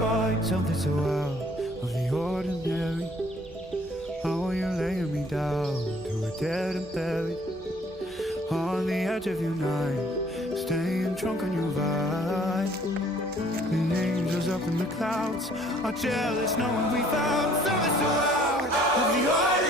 find something so out of the ordinary. How are you laying me down to a dead and buried on the edge of your night, staying drunk on your vibe. The angels up in the clouds are jealous knowing we found something so out of the ordinary.